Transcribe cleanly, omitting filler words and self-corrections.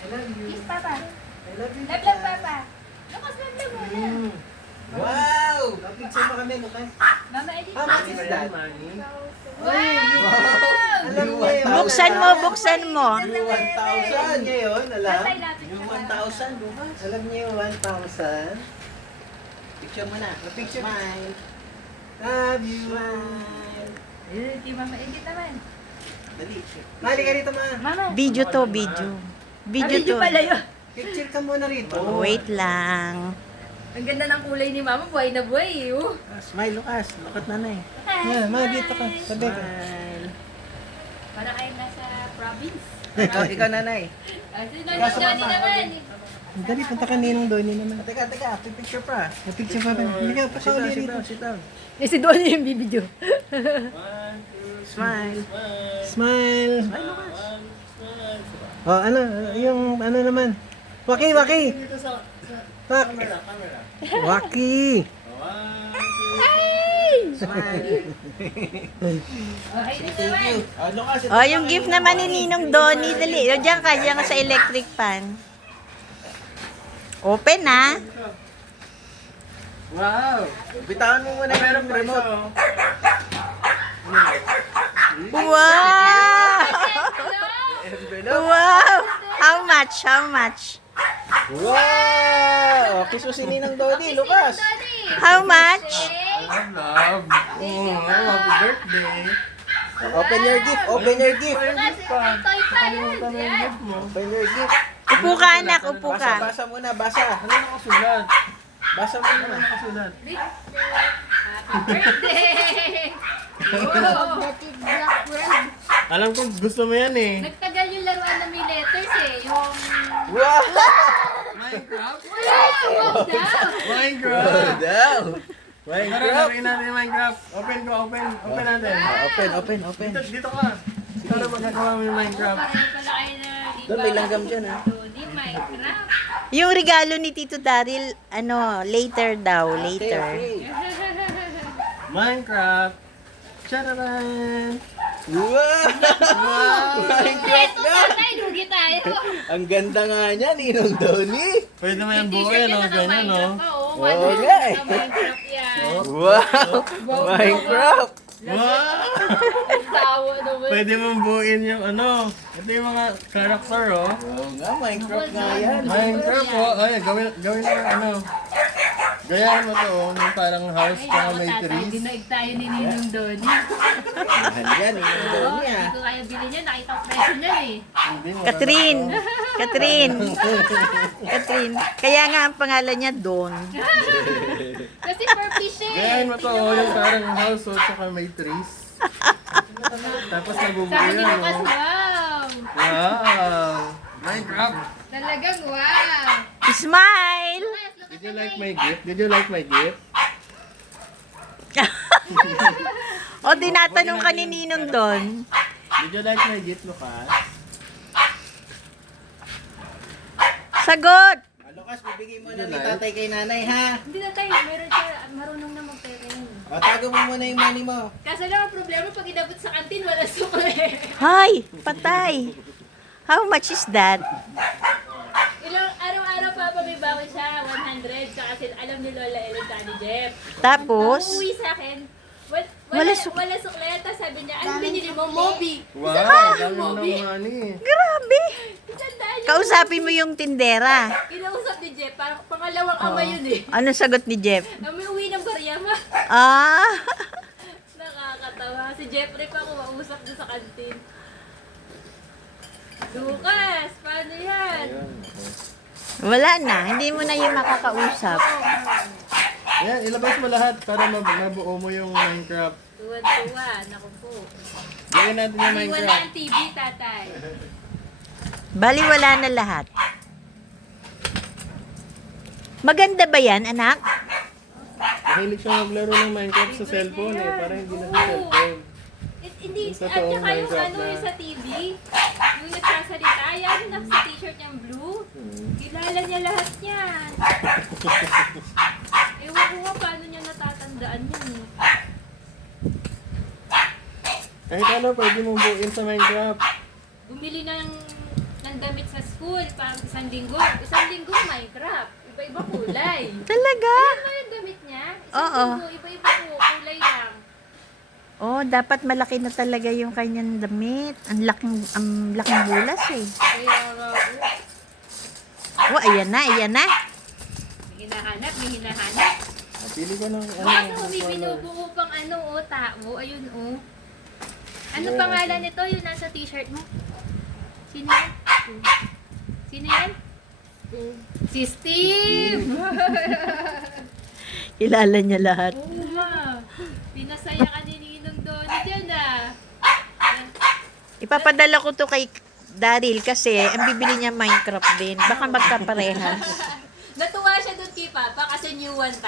I love you. Kiss, Papa. I love you. Love, love, Papa. Lukas, love, love muna. Wow! Picture mo kami, Lucas. Mama, edit How mo. much is that? Wow! Alam niya yun. Buksan mo, buksan mo. Yung 1,000 niya yun, alam? Tatay, lapit Yung ka. 1,000, Lucas. Alam niya yung 1,000? Picture mo na. Picture. Smile. Love you. Smile. Eh, di Mama, edit naman. Dali. Mali ka rito, ma. Mama. Video to, video. Video Video to. pala yun. Picture ka muna rito. Wait lang. Ang ganda ng kulay ni Mama, buhay na buhay. Smile, Lucas. Lukat na na eh. Hi. Yeah, ma, dito ka. Sabi ka. Para kayo nasa province. Ikaw, nanay. Si Donnie naman. Dali, punta ka ninong Donnie naman. Teka, picture pa. Picture pa. Hindi ka, pakauli rito. Sit down. Eh, si Donnie yung bibidyo. Smile. Smile. Smile, Lucas. Oh, ano, yung ano naman. Waki. Tak. Waki. Smile. Okay, dito naman. Oh, yung gift naman ni Ninong Donnie. Dali. O, diyan ka sa electric fan. Open, ha? Wow. Bitawan mo muna yung remote. Wow! Wow! How much? How much? Wow! Kiss mo si Ninang Donnie, Lucas. How much? Love. Oh, happy birthday. Open your gift. Open your gift. Toy pa yan. Yan. Open your gift. Upo ka, anak. Upo ka. Basa muna, basa. Ano nakasulat? Basa muna. Ano nakasulat? Happy birthday! Oh, Alam ko gusto mo yan eh. nagtagal yung laruan na may letters eh. Yung... Wow! Minecraft? Wow! Minecraft! Daw! Tara, laruin natin yung Minecraft. Open ko, open natin. Open. Dito ka. Para pag nagawa mo yung Minecraft. Pareho pala kayo na Doon, may langgam dyan, ha? Di Minecraft. Yung regalo ni Tito Daryl, later daw. Later. Minecraft. Chararan! Wow! Minecraft Ito na! tatay, lugi tayo. Ang ganda nga niya, Ninong Donnie. Pwede mo yan T-shirt buuin, yan, no? Ganyan, no? naka-Minecraft pa, oh. Oo nga eh. Naka-Minecraft yan. Wow! Minecraft! Wow! Ang tawa naman. Pwede mong buuin yung ano. Ito yung mga character, oh. Oo nga, Minecraft nga yan. Minecraft, oh. Ay, gawin mo ano. Gayaan mo to, oh. Yung parang house, Ay, tsaka naku, may tatay, trees. dinaig tayo ni Ninong Donnie. Mahal yan, Ninong Oo, Donnie, hindi ah. ko kaya bilhin niya. Nakita ko presyo niya eh. Hindi mo. Catherine. Catherine. Catherine. Kaya nga ang pangalan niya Don. Kasi for fish eh. Gayaan mo to, oh. Yung parang house, oh. Tsaka may trees. Tapos nabubuo Sabi ni yan, Lucas, oh. wow. Wow! Minecraft! Talagang wow. Smile! Lucas, Lucas Did you naman like eh. my gift? Did you like my gift? O, tinatanong ka ni Ninong Don. Did you like my gift, Lucas? Sagot! Lucas, bibigay mo na ni tatay kay nanay, ha? Hindi na tayo, meron siya, marunong na mag-pera. O, tago mo muna yung money mo. Kaso lang ang problema, pag inabot sa kantin, wala sukle. Hay! Patay! How much is that? Ilang araw-araw pa pa may bawas siya, 100. Tsaka alam ni Lola Ellen sa ni Jeff. Tapos, Uuwi sa akin, Wala sukle. wala sukleta. Sabi niya, ano binili mo? Moby. Wow! Dami mo ng money. grabe! Tandaan niyo. Kausapin mo yung tindera. Kinausap ni Jeff, parang pangalawang ama yun eh. Ano sagot ni Jeff? Na may uwi ng Bariyama. Ah! Nakakatawa. Si Jeffrey pa ako mausap doon sa kantin. Lucas, paano yan? Wala na. Hindi mo na yung makakausap. Yan, ilabas mo lahat para mabuo mo yung Minecraft. Tuwan-tuwa. Naku po. Gawin natin yung Hindi wala Minecraft. ang TV, tatay. Bali, wala na lahat. Maganda ba yan, anak? Mahilig siya maglaro ng Minecraft sa cellphone eh. Para hindi na sa cellphone. Hindi, Yung at totoong saka yung Minecraft ano, na- yung sa TV, yung nagsasalita, yan, yung nasa t-shirt niyang blue. Kilala niya lahat yan. Ewan ko nga paano niya natatandaan yan eh. Kahit ano, pwede mong buuin sa Minecraft. Bumili ng damit sa school, pang isang linggo. Isang linggo Minecraft. Iba-iba kulay. Talaga? Ano yung damit niya? Isang Oo. linggo, iba-iba po, kulay lang. Oh, dapat malaki na talaga yung kanyang damit. Ang laking bulas eh. Kaya nga po. Oh, ayan na, ayan na. May hinahanap, may hinahanap. Pili ka ng ano. Ano, may binubuo pang ano, tao. Ayun, Ano pangalan nito? Yung nasa t-shirt mo? Sino yan? Sino yan? Si Steve! Kilala niya lahat. Oo ma. Pinasaya ka ni Ninong Donnie dyan Ipapadala ko to kay Daryl kasi ang bibili niya Minecraft din. Baka magkaparehas. Natuwa siya doon kay Papa kasi new 1,000.